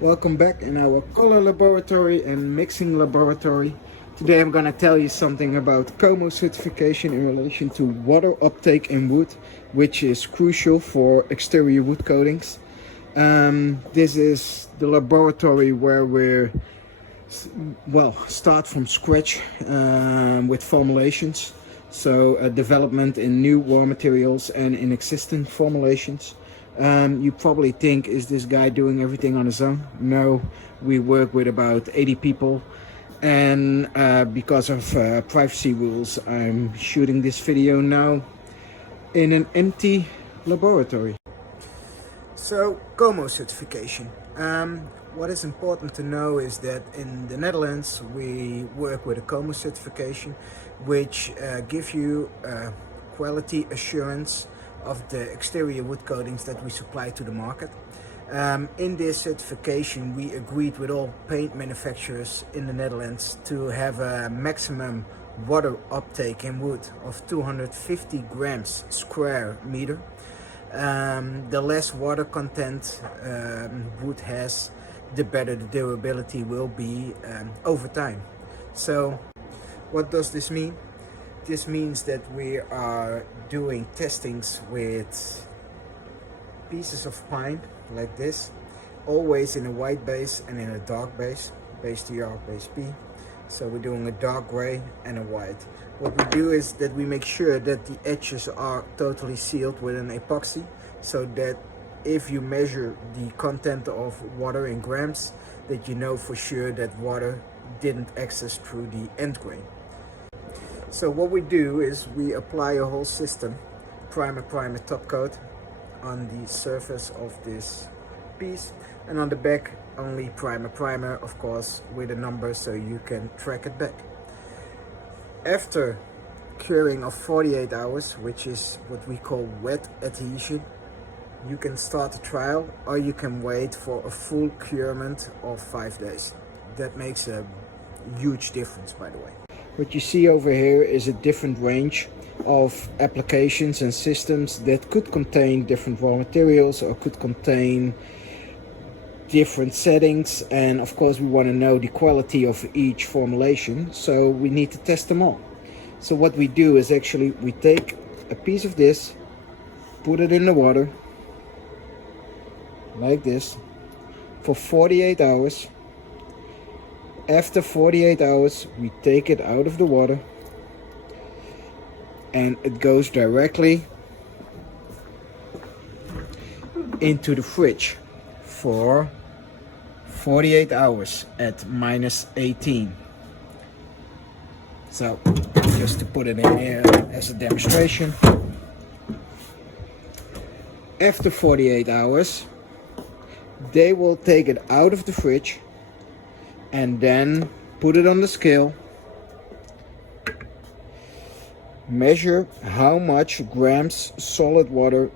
Welcome back in our color laboratory and mixing laboratory. Today I'm going to tell you something about komo certification in relation to water uptake in wood, which is crucial for exterior wood coatings. This is the laboratory where we're start from scratch with formulations. So development in new raw materials and in existing formulations. You probably think, is this guy doing everything on his own? No, we work with about 80 people, and because of privacy rules, I'm shooting this video now in an empty laboratory. So, komo certification. What is important to know is that in the Netherlands we work with a komo certification, which gives you quality assurance of the exterior wood coatings that we supply to the market. In this certification we agreed with all paint manufacturers in the Netherlands to have a maximum water uptake in wood of 250 grams square meter. The less water content wood has, the better the durability will be over time. So what does this mean? This means that we are doing testings with pieces of pine like this, always in a white base and in a dark base, base TR, base P. So we're doing a dark gray and a white. What we do is that we make sure that the edges are totally sealed with an epoxy, so that if you measure the content of water in grams, that you know for sure that water didn't access through the end grain. So what we do is we apply a whole system, primer top coat, on the surface of this piece, and on the back only primer, of course, with a number so you can track it back. After curing of 48 hours, which is what we call wet adhesion, you can start the trial, or you can wait for a full curement of 5 days. That makes a huge difference, by the way. What you see over here is a different range of applications and systems that could contain different raw materials or could contain different settings, and of course we want to know the quality of each formulation, so we need to test them all. So what we do is actually we take a piece of this, put it in the water like this for 48 hours. After 48 hours we take it out of the water and it goes directly into the fridge for 48 hours at -18. So just to put it in here as a demonstration, after 48 hours they will take it out of the fridge and then put it on the scale, measure how much grams solid water.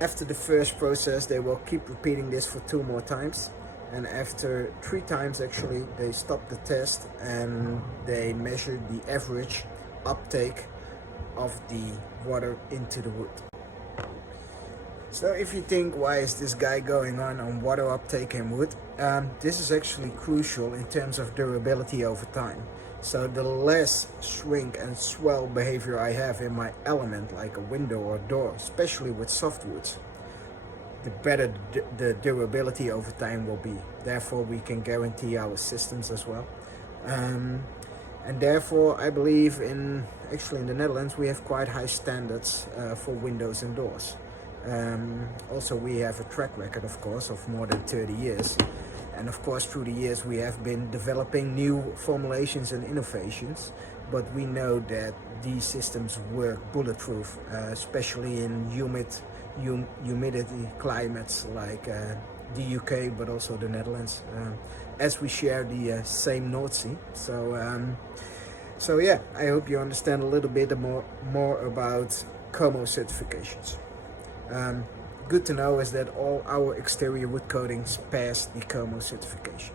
After the first process they will keep repeating this for 2 more times, and after 3 times actually they stop the test and they measure the average uptake of the water into the wood. So if you think, why is this guy going on water uptake in wood, this is actually crucial in terms of durability over time. So the less shrink and swell behavior I have in my element, like a window or door, especially with softwoods, the better the durability over time will be. Therefore we can guarantee our systems as well. And therefore I believe actually in the Netherlands we have quite high standards for windows and doors. Also we have a track record, of course, of more than 30 years. And of course through the years we have been developing new formulations and innovations, but we know that these systems work bulletproof, especially in humidity climates like the UK, but also the Netherlands, as we share the same North Sea. So yeah, I hope you understand a little bit more about komo certifications. Good to know is that all our exterior wood coatings pass the komo certification.